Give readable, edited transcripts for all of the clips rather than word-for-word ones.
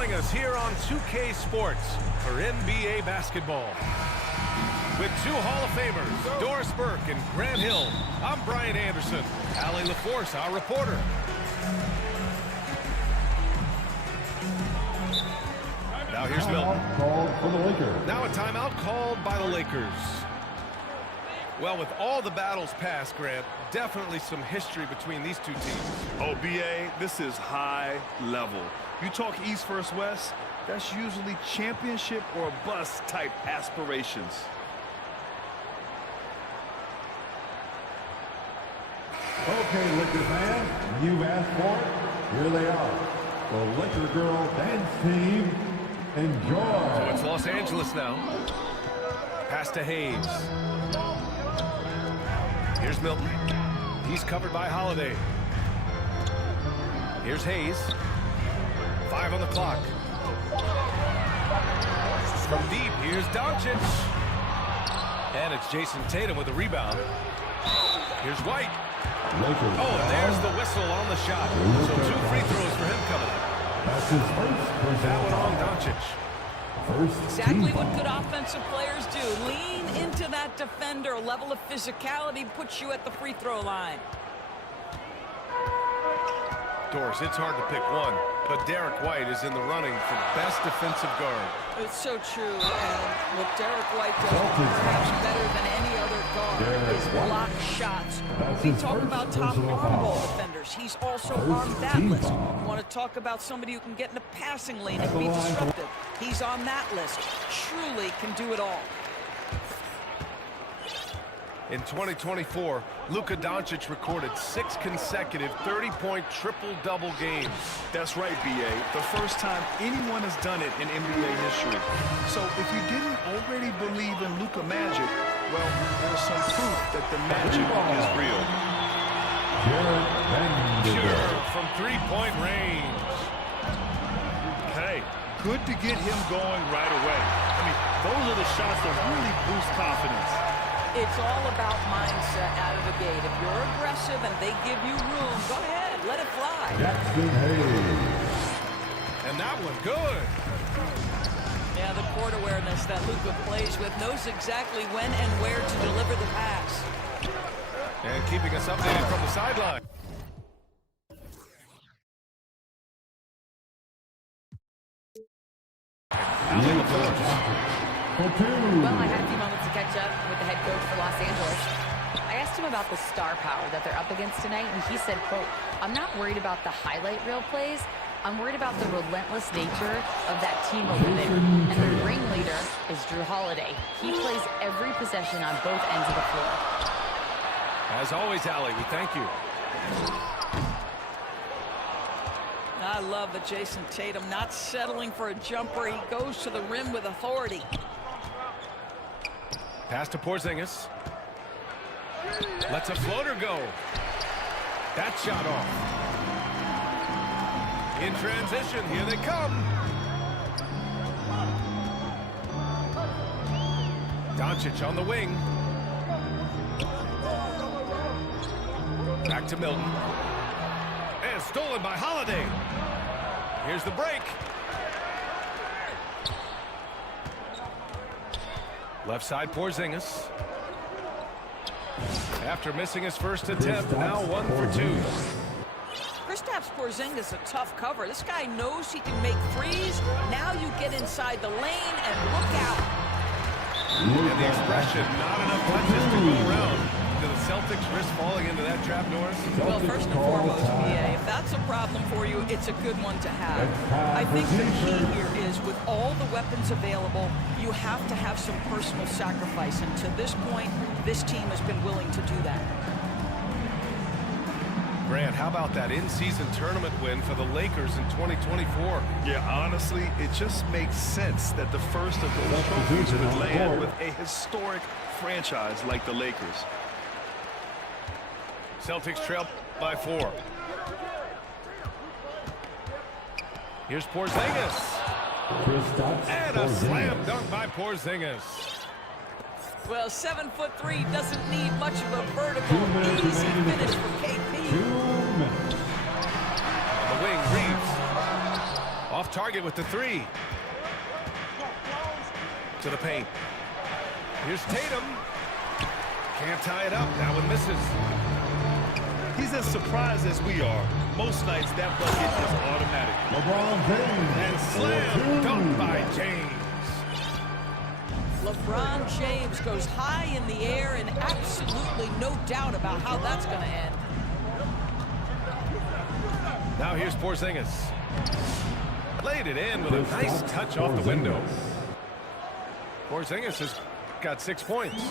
Joining us here on 2K Sports for NBA basketball. With two Hall of Famers, Doris Burke and Grant Hill, I'm Brian Anderson. Allie LaForce, our reporter. Now here's Milton. Called for the Lakers. Now a timeout called by the Lakers. Well, with all the battles past, Grant, definitely some history between these two teams. Oh, BA, this is high level. You talk East versus West, that's usually championship or bust type aspirations. Okay, Laker fans, you've asked for it. Here they are. The Laker Girl Dance Team. Enjoy. So it's Los Angeles now. Pass to Hayes. Here's Milton. He's covered by Holiday. Here's Hayes. 5 on the clock. From deep, here's Doncic. And it's Jason Tatum with the rebound. Here's White. Lakers. Oh, and there's the whistle on the shot. So 2 free throws for him coming up. That's his first. That one on Doncic. Exactly what good offensive players do. Lean into that defender. A level of physicality puts you at the free throw line. Doris, it's hard to pick one, but Derek White is in the running for best defensive guard. It's so true, and what Derek White does perhaps better than any other guard is block shots. We talk about top on ball defenders. He's also on that list. You want to talk about somebody who can get in the passing lane and be disruptive. He's on that list. Truly can do it all. In 2024, Luka Doncic recorded 6 consecutive 30-point triple-double games. That's right, BA. The first time anyone has done it in NBA history. So if you didn't already believe in Luka magic, well, there's some proof that the magic is real. Pure from 3-point range. Hey, good to get him going right away. I mean, those are the shots that really boost confidence. It's all about mindset out of the gate. If you're aggressive and they give you room, go ahead, let it fly. Jackson Hayes. And that one good. Yeah, the court awareness that Luka plays with, knows exactly when and where to deliver the pass. And keeping us updated from the sideline. Allie LaForce. Well, I had a few moments to catch up with the head coach for Los Angeles. I asked him about the star power that they're up against tonight, and he said, quote, "I'm not worried about the highlight reel plays. I'm worried about the relentless nature of that team over there. And the ringleader is Drew Holiday. He plays every possession on both ends of the floor." As always, Allie, we thank you. I love the Jason Tatum not settling for a jumper. He goes to the rim with authority. Pass to Porzingis. Lets a floater go. That shot off. In transition, here they come. Doncic on the wing. Back to Milton. And stolen by Holiday. Here's the break. Left side Porzingis. After missing his first attempt, now 1 for 2. Kristaps Porzingis, a tough cover. This guy knows he can make threes. Now you get inside the lane and look out. And the expression, not enough touches to go around. Do the Celtics risk falling into that trap, Norris? Well, first and foremost, BA, if that's a problem for you, it's a good one to have. I think the key here is with all the weapons available, you have to have some personal sacrifice. And to this point, this team has been willing to do that. Grant, how about that in-season tournament win for the Lakers in 2024? Yeah, honestly, it just makes sense that the first of those trophies would land with a historic franchise like the Lakers. Celtics trail by 4. Here's Porzingis. And a slam dunk by Porzingis. Well, 7'3" doesn't need much of a vertical, easy finish for KP. On the wing, Reeves. Off Off target with the three. To the paint. Here's Tatum. Can't tie it up. That one misses. He's as surprised as we are. Most nights, that bucket is automatic. LeBron James. And slam dunk by James. LeBron James goes high in the air, and absolutely no doubt about how that's going to end. Now here's Porzingis. Laid it in with a nice touch off the window. Porzingis has got 6 points.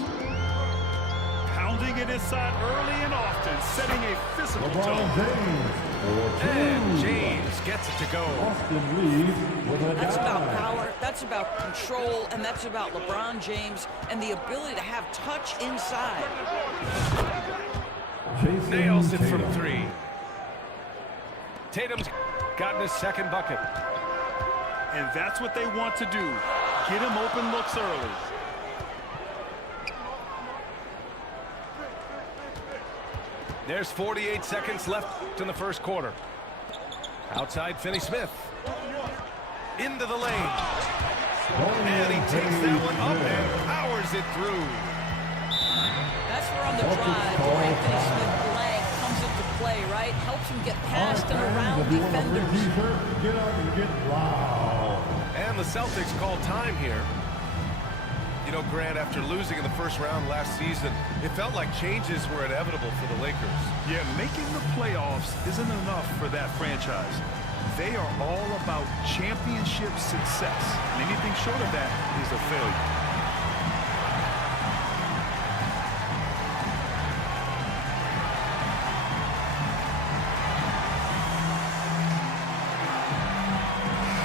Pounding it inside early and often, setting a physical tone. And James gets it to go. Austin Reeves with a That's about dive. power, that's about control, and that's about LeBron James and the ability to have touch inside. Jason Nails it Tatum. from 3. Tatum's gotten his second bucket. And that's what they want to do. Get him open looks early. There's 48 seconds left in the first quarter. Outside Finney-Smith. Into the lane. And he takes that one up and powers it through. That's where on the drive, Dorian Finney-Smith's leg comes into play, right? Helps him get past and around defenders. Get up and get loud. And the Celtics call time here. You know, Grant, after losing in the first round last season, it felt like changes were inevitable for the Lakers. Yeah, making the playoffs isn't enough for that franchise. They are all about championship success. And anything short of that is a failure.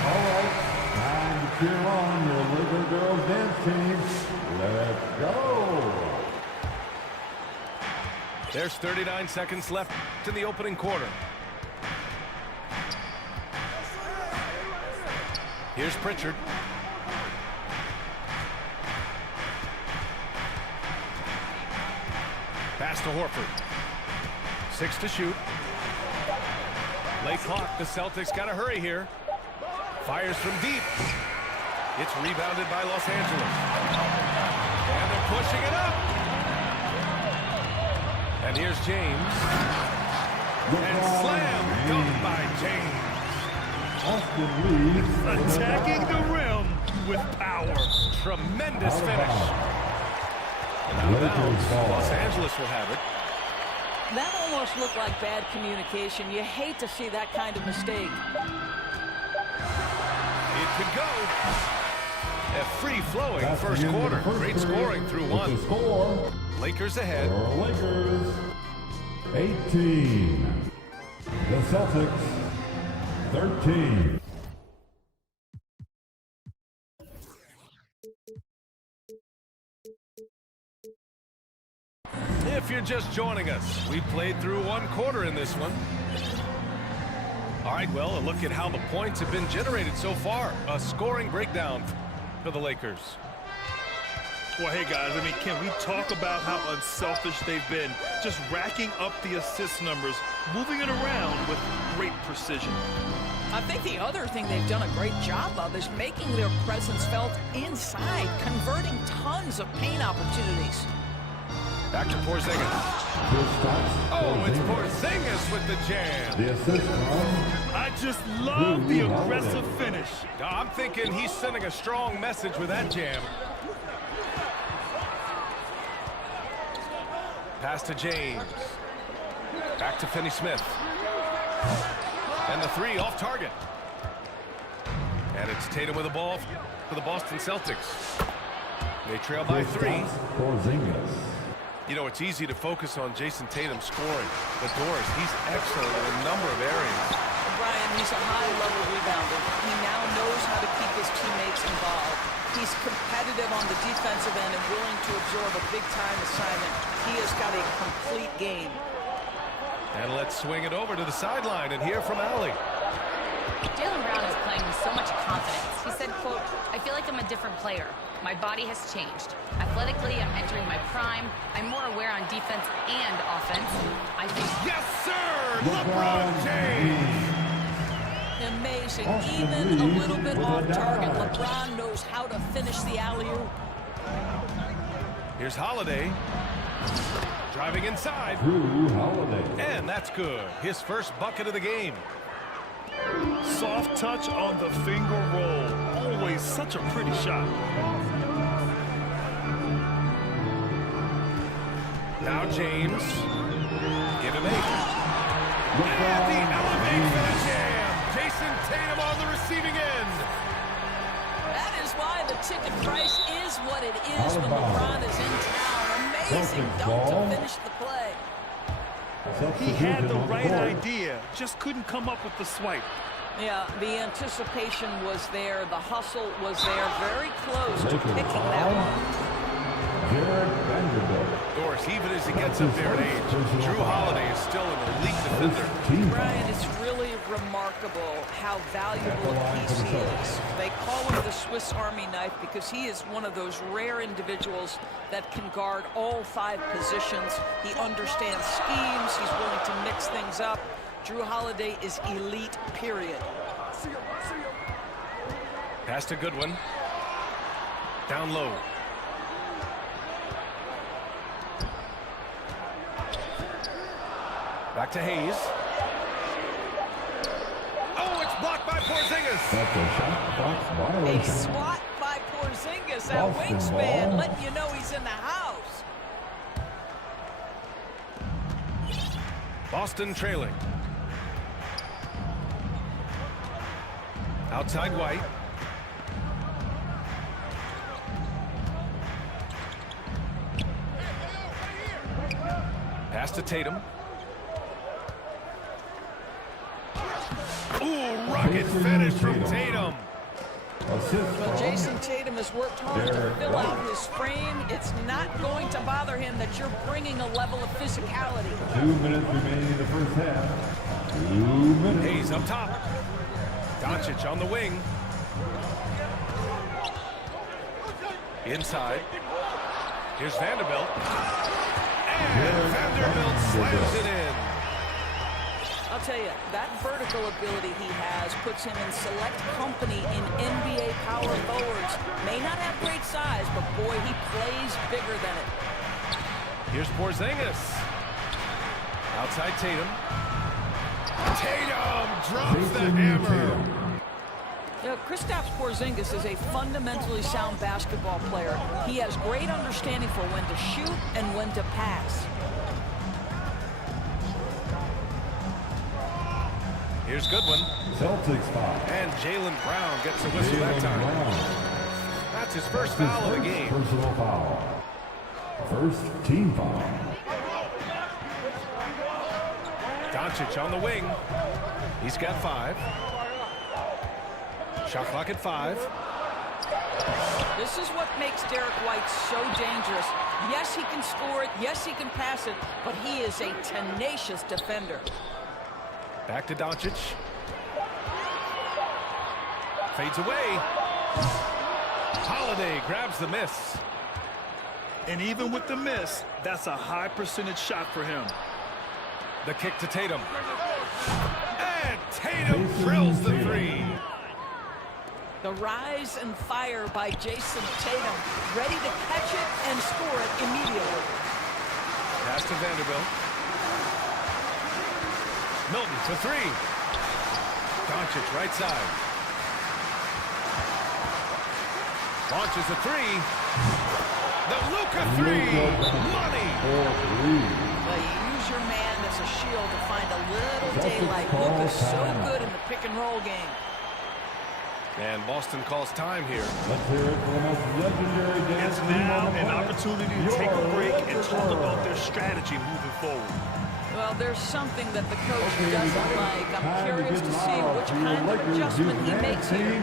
All right, time to cheer on your Laker girls dance team. Let's go. There's 39 seconds left in the opening quarter. Here's Pritchard. Pass to Horford. 6 to shoot. Late clock. The Celtics got to hurry here. Fires from deep. It's rebounded by Los Angeles. And they're pushing it up. And here's James. And slam dunk by James. Austin Reeves Attacking the rim with power. Tremendous finish. And out of bounds, Los Angeles will have it. That almost looked like bad communication. You hate to see that kind of mistake. It could go. A free-flowing first quarter. Great scoring through one. Score Lakers ahead. for Lakers 18. The Celtics 13. If you're just joining us, we played through one quarter in this one. All right, well, a look at how the points have been generated so far. A scoring breakdown for the Lakers. Well, hey, guys, I mean, can we talk about how unselfish they've been? Just racking up the assist numbers, moving it around with great precision. I think the other thing they've done a great job of is making their presence felt inside, converting tons of paint opportunities. Back to Porzingis. Oh, it's Porzingis with the jam. The assist from I just love the aggressive finish. I'm thinking he's sending a strong message with that jam. Pass to James. Back to Finney-Smith. And the three off target. And it's Tatum with the ball for the Boston Celtics. They trail by 3. Porzingis. You know, it's easy to focus on Jason Tatum scoring, but Doris, he's excellent in a number of areas. Brian, he's a high-level rebounder. He now knows how to keep his teammates involved. He's competitive on the defensive end and willing to absorb a big-time assignment. He has got a complete game. And let's swing it over to the sideline and hear from Allie. Jaylen Brown is playing with so much confidence. He said, quote, "I feel like I'm a different player. My body has changed. Athletically, I'm entering my prime. I'm more aware on defense and offense. I think..." Yes, sir! LeBron James! amazing. Even a little bit off target, LeBron knows how to finish the alley-oop. Here's Holiday. Driving inside. Drew Holiday. And that's good. His first bucket of the game. Soft touch on the finger roll. Always such a pretty shot. Now James. Give him 8. And the elevate for the jam. Jason Tatum on the receiving end. That is why the ticket price is what it is when LeBron is in town. Amazing dunk to finish the play. He had the right idea, just couldn't come up with the swipe. Yeah, the anticipation was there. The hustle was there. Very close to picking that one. Doris, even as he gets up there in age, Drew Holiday is still an elite defender. Brian, it's really remarkable how valuable a piece he is. They call him the Swiss Army knife because he is one of those rare individuals that can guard all 5 positions. He understands schemes. He's willing to mix things up. Drew Holiday is elite, period. Pass to Goodwin. Down low. Back to Hayes. Oh, it's blocked by Porzingis. That's a shot box A violation. swat by Porzingis, that Boston wingspan, ball. letting you know he's in the house. Boston trailing. Outside White. Pass to Tatum. Ooh, rocket finish from Tatum. Well, Jason Tatum has worked hard to fill out his frame. It's not going to bother him that you're bringing a level of physicality. 2 minutes remaining in the first half. 2 minutes. Hayes up top. Doncic on the wing. Inside. Here's Vanderbilt. And Vanderbilt slams it in. I'll tell you, that vertical ability he has puts him in select company in NBA power forwards. May not have great size, but boy, he plays bigger than it. Here's Porzingis. Outside Tatum. Tatum drops the hammer. Kristaps Porzingis is a fundamentally sound basketball player. He has great understanding for when to shoot and when to pass. Here's Goodwin. Celtics foul. And Jaylen Brown gets a whistle that time. That's his first foul of the game. Personal foul. First team foul. Doncic on the wing. He's got 5. Shot clock at 5. This is what makes Derek White so dangerous. Yes, he can score it. Yes, he can pass it. But he is a tenacious defender. Back to Doncic. Fades away. Holiday grabs the miss. And even with the miss, that's a high percentage shot for him. The kick to Tatum. And Tatum drills the 3. The rise and fire by Jason Tatum. Ready to catch it and score it immediately. Pass to Vanderbilt. Milton for 3. Doncic right side. Launches a 3. The Luka 3. Money. Well, you use your man as a shield to find a little daylight. Luka's so good in the pick and roll game. And Boston calls time here. Let's hear it for the most legendary dance It's team now on the an planet. opportunity to take a break and talk about their strategy moving forward. Well, there's something that the coach Okay, doesn't like. I'm time to curious get to see loud which for your kind of Lakers adjustment he dance makes here. team.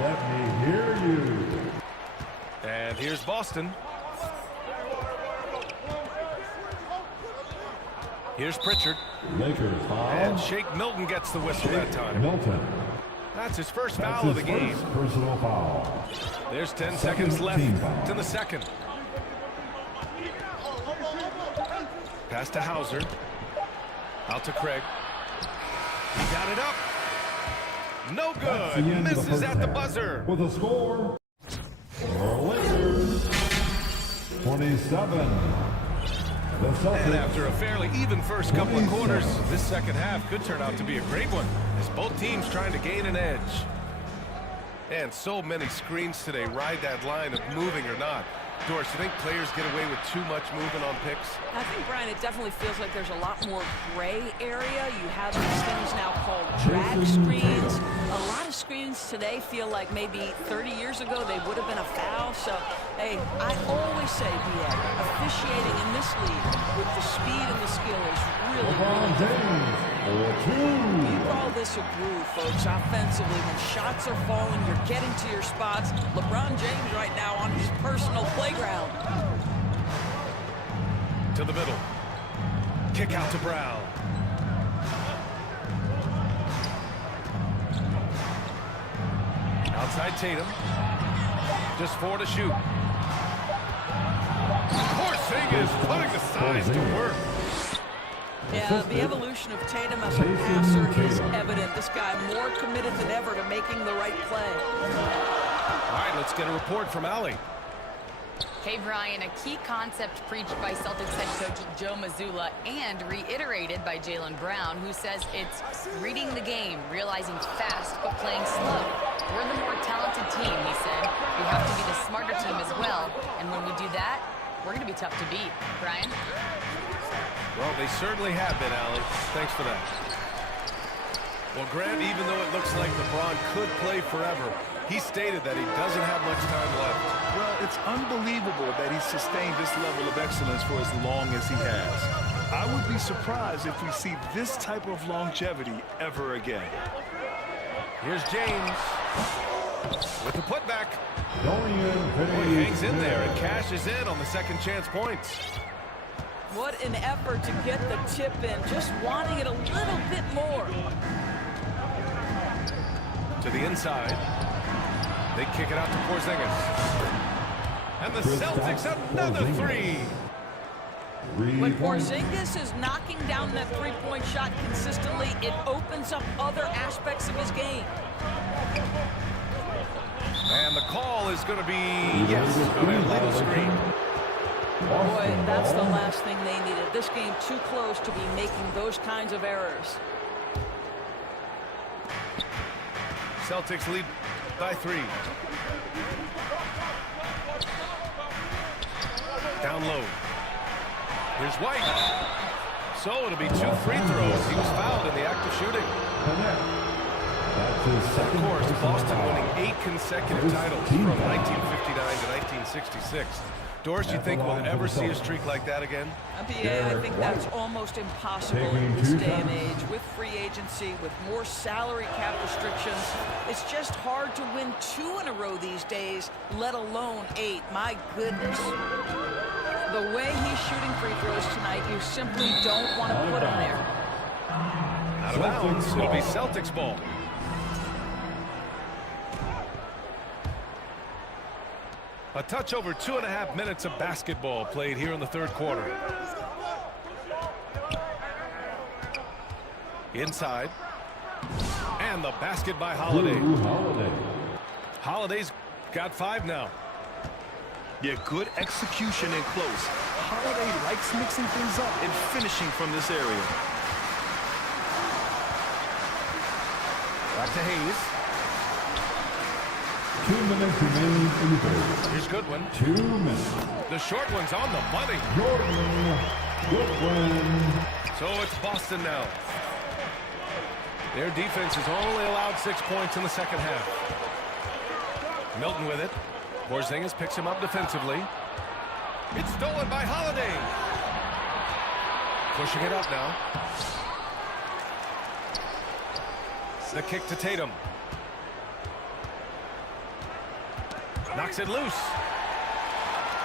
Let me hear you. And here's Boston. Here's Pritchard. Lakers foul. And Shake Milton gets the whistle that time. Milton. That's his first That's foul of his the game. first personal foul. There's 10 Second seconds left team foul. to the second. Pass to Hauser. Out to Craig. He got it up. No That's the good. end of the Misses first at the half. buzzer. With a score, Lakers 27. The Celtics. And after a fairly even first couple of quarters, this second half could turn out to be a great one, as both teams trying to gain an edge. And so many screens today ride that line of moving or not. Doris, you think players get away with too much movement on picks? I think, Brian, it definitely feels like there's a lot more gray area. You have these things now called drag screens. A lot of screens today feel like maybe 30 years ago they would have been a foul. So, hey, I always say, B.A., officiating in this league with the speed and the skill is really, really difficult. You call this a groove, folks, offensively. When shots are falling, you're getting to your spots. LeBron James right now on his personal playground. To the middle. Kick out to Brown. Outside Tatum. Just 4 to shoot. Porzingis putting the size to work. Yeah, the evolution of Tatum as a passer is evident. This guy more committed than ever to making the right play. All right, let's get a report from Allie. Hey, Brian, a key concept preached by Celtics head coach Joe Mazzulla and reiterated by Jaylen Brown, who says it's reading the game, realizing fast but playing slow. We're the more talented team, he said. We have to be the smarter team as well, and when we do that, we're going to be tough to beat. Brian? Well, they certainly have been, Allie. Thanks for that. Well, Grant, even though it looks like LeBron could play forever, he stated that he doesn't have much time left. Well, it's unbelievable that he sustained this level of excellence for as long as he has. I would be surprised if we see this type of longevity ever again. Here's James with the putback. Boy, He hangs in there and cashes in on the second chance points. What an effort to get the tip in, just wanting it a little bit more. To the inside. They kick it out to Porzingis. And the Celtics another three. When Porzingis is knocking down that three-point shot consistently, it opens up other aspects of his game. And the call is going to be, yes, an illegal screen. Boy, that's the last thing they needed. This game too close to be making those kinds of errors. Celtics lead by 3. Down low. Here's White. So it'll be 2 free throws. He was fouled in the act of shooting. Of course, Boston winning 8 consecutive titles from 1959 to 1966. Doris, you think we'll ever see a streak like that again? I think that's almost impossible in this day and age. With free agency, with more salary cap restrictions, it's just hard to win 2 in a row these days, let alone 8. My goodness. The way he's shooting free throws tonight, you simply don't want to put him there. Out of bounds. It'll be Celtics ball. A touch over 2.5 minutes of basketball played here in the third quarter. Inside. And the basket by Holiday. Holiday's got 5 now. Yeah, good execution in close. Holiday likes mixing things up and finishing from this area. Back to Hayes. 2 minutes remaining in the third. Here's Goodwin. 2 minutes. The short one's on the money. Jordan Goodwin. So it's Boston now. Their defense has only allowed 6 points in the second half. Milton with it. Porzingis picks him up defensively. It's stolen by Holiday. Pushing it up now. The kick to Tatum. Knocks it loose.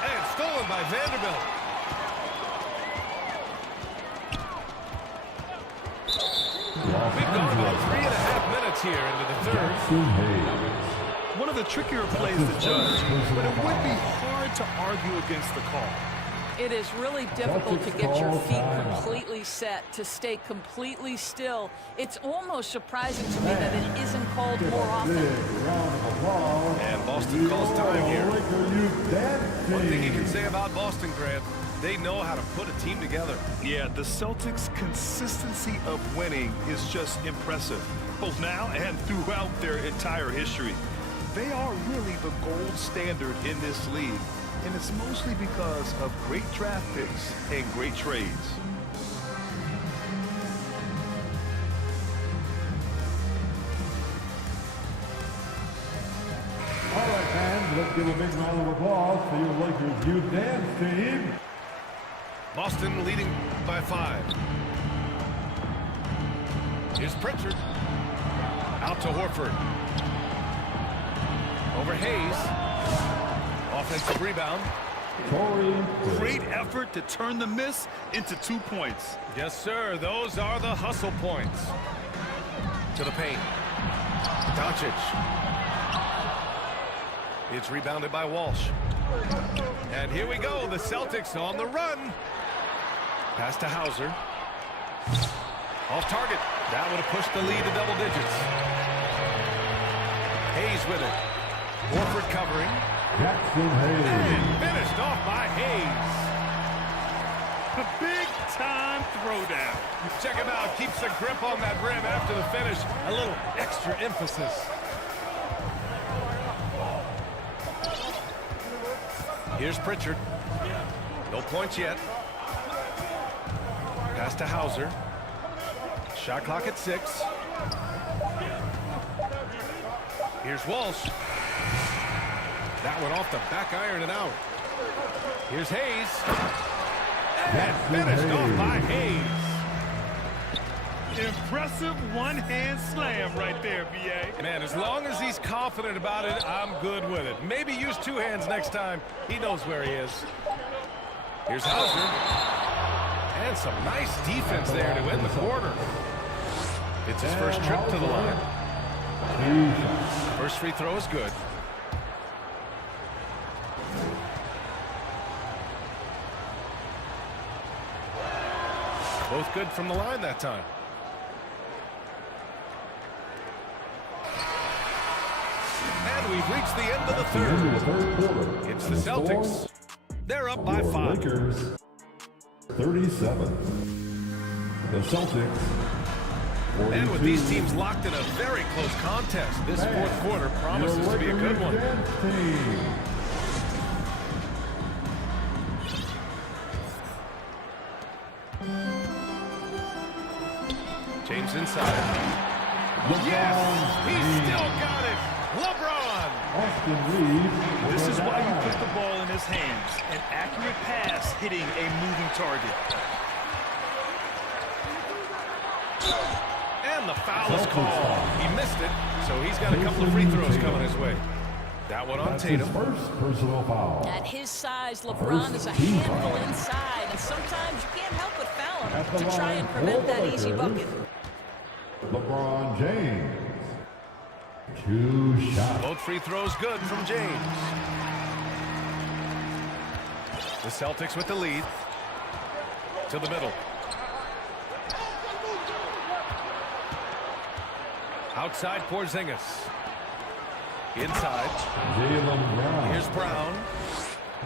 And stolen by Vanderbilt. We've gone about 3.5 minutes here into the third. One of the trickier plays to judge, but it would be hard to argue against the call. It is really difficult to get your feet completely set, to stay completely still. It's almost surprising to me that it isn't called more often. And Boston calls time here. One thing you can say about Boston, Grant, they know how to put a team together. Yeah, the Celtics' consistency of winning is just impressive, both now and throughout their entire history. They are really the gold standard in this league, and it's mostly because of great draft picks and great trades. All right, fans, let's give a big round of applause for your Lakers youth dance team. Boston leading by 5. Here's Pritchard. Out to Horford. Over Hayes. Offensive rebound. Great effort to turn the miss into 2 points. Yes, sir. Those are the hustle points. To the paint. Doncic. It's rebounded by Walsh. And here we go. The Celtics on the run. Pass to Hauser. Off target. That would have pushed the lead to double digits. Hayes with it. Horford covering. Jackson Hayes. And finished off by Hayes. A big-time throwdown. Check him out. Keeps the grip on that rim after the finish. A little extra emphasis. Here's Pritchard. No points yet. Pass to Hauser. Shot clock at 6. Here's Walsh. That one off the back iron and out. Here's Hayes. And finished off by Hayes. Impressive one-hand slam right there, B.A. Man, as long as he's confident about it, I'm good with it. Maybe use 2 hands next time. He knows where he is. Here's Hauser. And some nice defense there to end the quarter. It's his first trip to the line. First free throw is good. Both good from the line that time. And we've reached the end of the third. It's the Celtics. They're up by 5. Lakers 37. The Celtics 42. And with these teams locked in a very close contest, this fourth quarter promises to be a good one. James inside. Yes! He's still got it! LeBron! Austin Reeves. This is why you put the ball in his hands. An accurate pass hitting a moving target. And the foul is called. He missed it, so he's got a couple of free throws coming his way. That one on Tatum. First personal foul. At his size, LeBron is a handful inside, and sometimes you can't help but foul him to try and prevent that easy bucket. LeBron James. 2 shots. Both free throws good from James. The Celtics with the lead. To the middle. Outside Porzingis. Inside. Jaylen Brown. Here's Brown.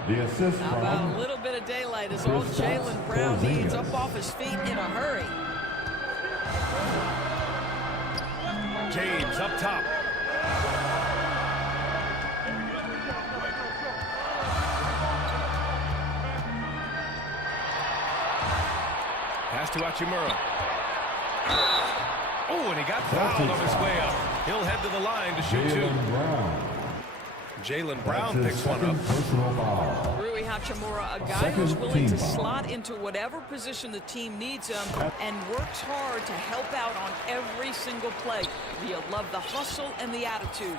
The assist How about from a little bit of daylight is all Jaylen Brown needs, up off his feet in a hurry. James up top. Pass to Hachimura. Oh, and he got fouled on his way up. He'll head to the line to shoot 2. Jaylen Brown picks one up. Rui Hachimura, a guy who's willing to slot into whatever position the team needs him and works hard to help out on every single play. You love the hustle and the attitude.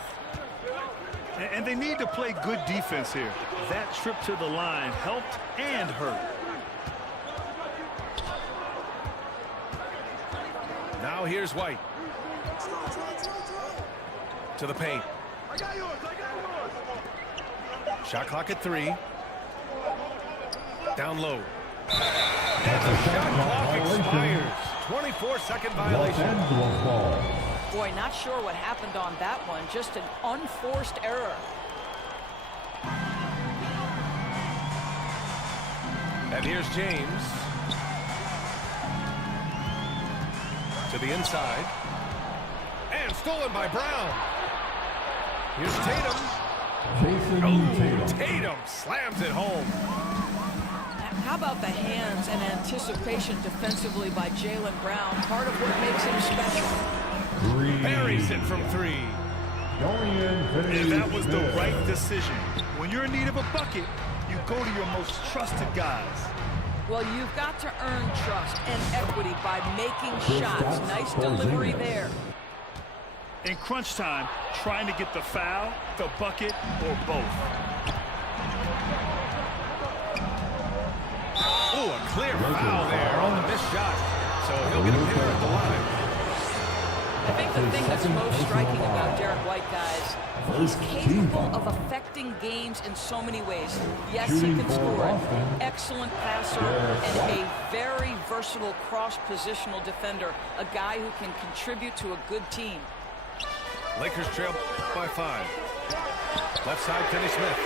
And they need to play good defense here. That trip to the line helped and hurt. Now here's White. To the paint. Shot clock at 3. Down low. And the shot clock expires. 24-second violation. Boy, not sure what happened on that one. Just an unforced error. And here's James. To the inside. And stolen by Brown. Here's Tatum. Tatum slams it home. How about the hands and anticipation defensively by Jaylen Brown? Part of what makes him special. Buries it from three. And that was the right decision. When you're in need of a bucket, you go to your most trusted guys. Well, you've got to earn trust and equity by making shots. Nice delivery there. In crunch time, trying to get the foul, the bucket, or both. Oh, a clear foul there on the missed shot. So he'll get a pair at the line. I think the thing that's most striking about Derek White, guys, he's capable of affecting games in so many ways. Yes, he can score. Excellent passer and a very versatile cross-positional defender. A guy who can contribute to a good team. Lakers trail by 5. Left side, Finney Smith.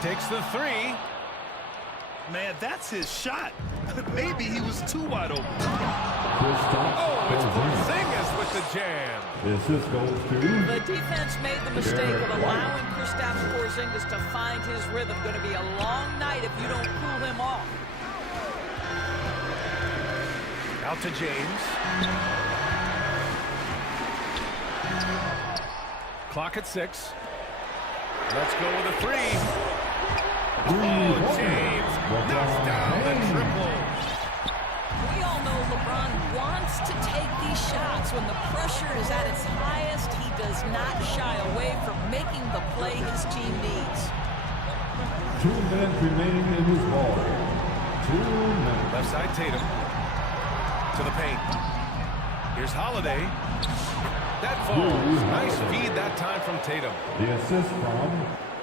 Takes the three. Man, that's his shot. Maybe he was too wide open. Oh, it's Porzingis with the jam. Assist goes to The defense made the mistake of allowing Kristaps Porzingis to find his rhythm. Going to be a long night if you don't cool him off. Out to James. Clock at 6. Let's go with a three. Oh, James knocks down the triple. We all know LeBron wants to take these shots. When the pressure is at its highest, he does not shy away from making the play his team needs. 2 minutes remaining in this ball. 2 minutes. Left side, Tatum. To the paint. Here's Holiday. That falls. Nice feed that time from Tatum. The assist from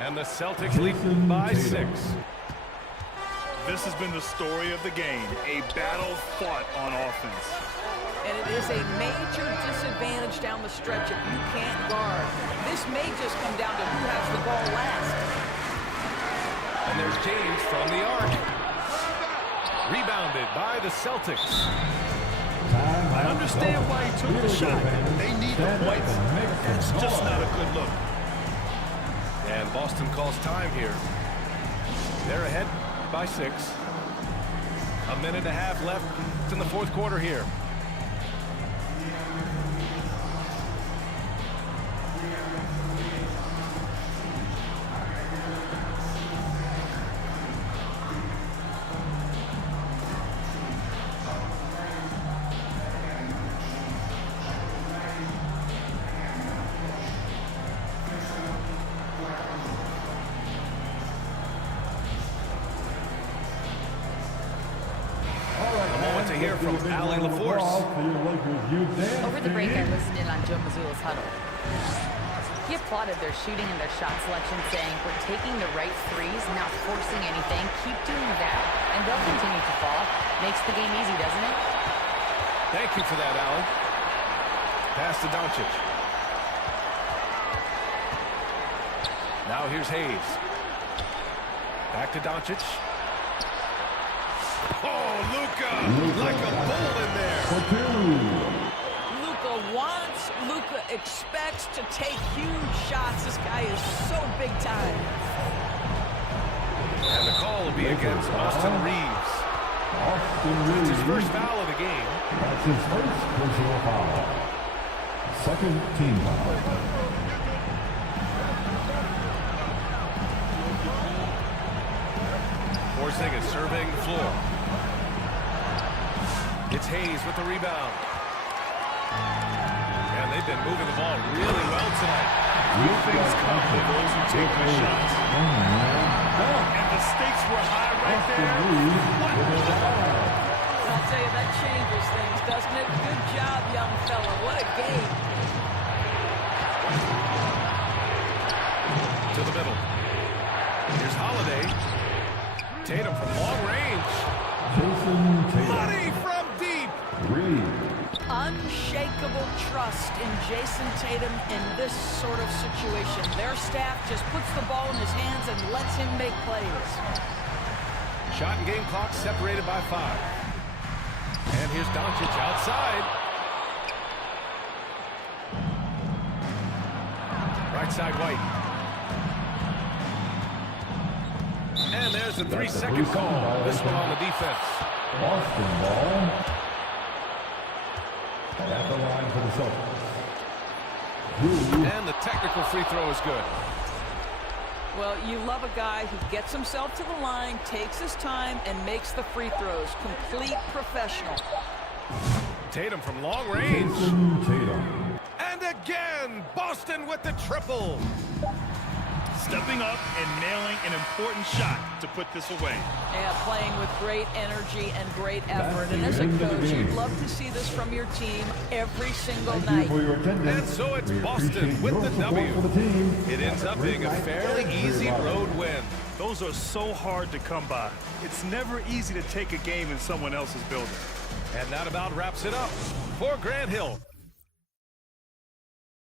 And the Celtics lead by 6. This has been the story of the game. A battle fought on offense. And it is a major disadvantage down the stretch if you can't guard. This may just come down to who has the ball last. And there's James from the arc. Rebounded by the Celtics. I understand why he took the shot. They need the points. That's just not a good look. And Boston calls time here. They're ahead by 6. A minute and a half left in the fourth quarter here. To hear from Allie LaForce. Over the break, I listened in on Joe Mazzulla's huddle. He applauded their shooting and their shot selection, saying, "We're taking the right threes, not forcing anything. Keep doing that, and they'll continue to fall. Makes the game easy, doesn't it?" Thank you for that, Allie. Pass to Doncic. Now here's Hayes. Back to Doncic. Oh, Luka, like a bull in there. Luka wants, Luka expects to take huge shots. This guy is so big time. And the call will be against Austin Reeves. That's his first foul of the game. That's his first personal foul. Second team foul. Porzingis surveying the floor. It's Hayes with the rebound. And they've been moving the ball really well tonight. Real things come for those who take their shots. And the stakes were high right there. I'll tell you, that changes things, doesn't it? Good job, young fella. What a game. To the middle. Here's Holiday. Tatum from trust in Jason Tatum in this sort of situation. Their staff just puts the ball in his hands and lets him make plays. Shot and game clock separated by 5. And here's Doncic outside. Right side, White. And there's the 3-second call. This one on the defense. Boston ball. At the line for the Celtics. And the technical free throw is good. Well, you love a guy who gets himself to the line, takes his time, and makes the free throws. Complete professional. Tatum from long range. Tatum. And again, Boston with the triple. Stepping up and nailing an important shot to put this away. Yeah, playing with great energy and great effort. And as a coach, you'd love to see this from your team every single night. For your attendance. And so it's We Boston appreciate with your the support W. for the team. It ends up being a fairly easy road win. Those are so hard to come by. It's never easy to take a game in someone else's building. And that about wraps it up. For Grant Hill,